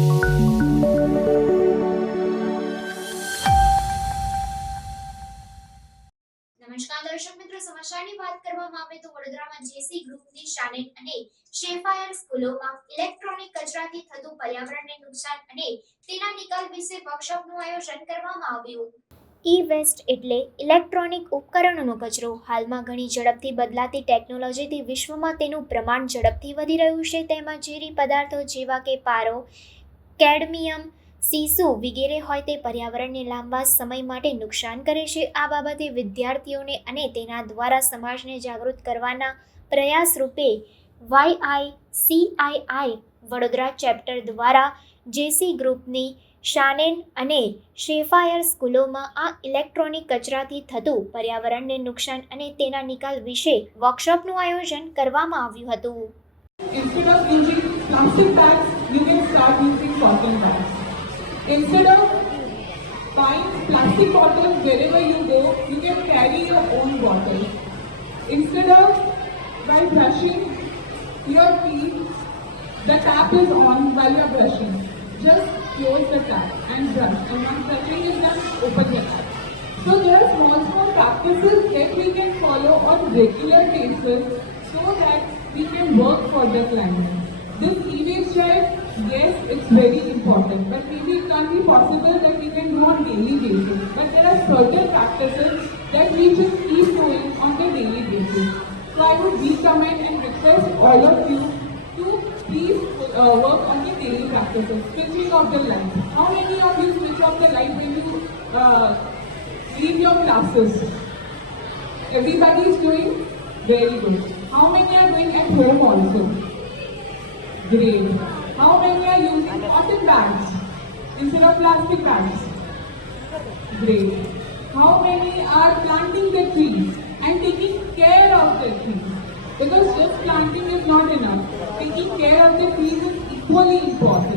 નમસ્કાર દર્શક મિત્રો, સમાચારની વાત કરવામાં આવે તો વડોદરામાં જેસી ગ્રુપની શાનેન અને શેફાયર સ્કૂલોમાં ઇલેક્ટ્રોનિક કચરાથી થતું પર્યાવરણને નુકસાન અને તેના નિકાલ વિશે વર્કશોપનું આયોજન કરવામાં આવ્યું. ઈ વેસ્ટ એટલે ઇલેક્ટ્રોનિક ઉપકરણોનો કચરો. હાલમાં ઘણી ઝડપથી બદલાતી ટેકનોલોજીથી વિશ્વમાં તેનું પ્રમાણ ઝડપથી વધી રહ્યું છે. તેમાં ઝેરી પદાર્થો જેવા કે પારો, કેડમિયમ, સીસુ વગેરે હોય તે પર્યાવરણને લાંબા સમય માટે નુકસાન કરે છે. આ બાબતે વિદ્યાર્થીઓને અને તેના દ્વારા સમાજને જાગૃત કરવાના પ્રયાસ રૂપે YICII વડોદરા ચેપ્ટર દ્વારા જેસી ગ્રુપની શાનેન અને શેફાયર સ્કૂલોમાં આ ઇલેક્ટ્રોનિક કચરાથી થતું પર્યાવરણને નુકસાન અને તેના નિકાલ વિશે વર્કશોપનું આયોજન કરવામાં આવ્યું હતું. Instead of using plastic bags, you can start using cotton bags. Instead of buying plastic bottles wherever you go, you can carry your own bottle. Instead of while brushing your teeth, the tap is on while you are brushing. Just close the tap and brush. And once brushing is done, open the tap. So there are small practices that we can follow on regular basis so that we can work for the climate. This e-waste drive, yes, it's very important, but maybe it can't be possible that we can do on daily basis. But there are certain practices that we just keep doing on the daily basis. So I would recommend and request all of you to please work on the daily practices. Switching off the light. How many of you switch off the light when you leave your classes? Everybody is doing? Very good. How many are doing at home also? Great. How many are using cotton bags instead of plastic bags? Great. How many are planting the trees and taking care of the trees? Because just planting is not enough. Taking care of the trees is equally important.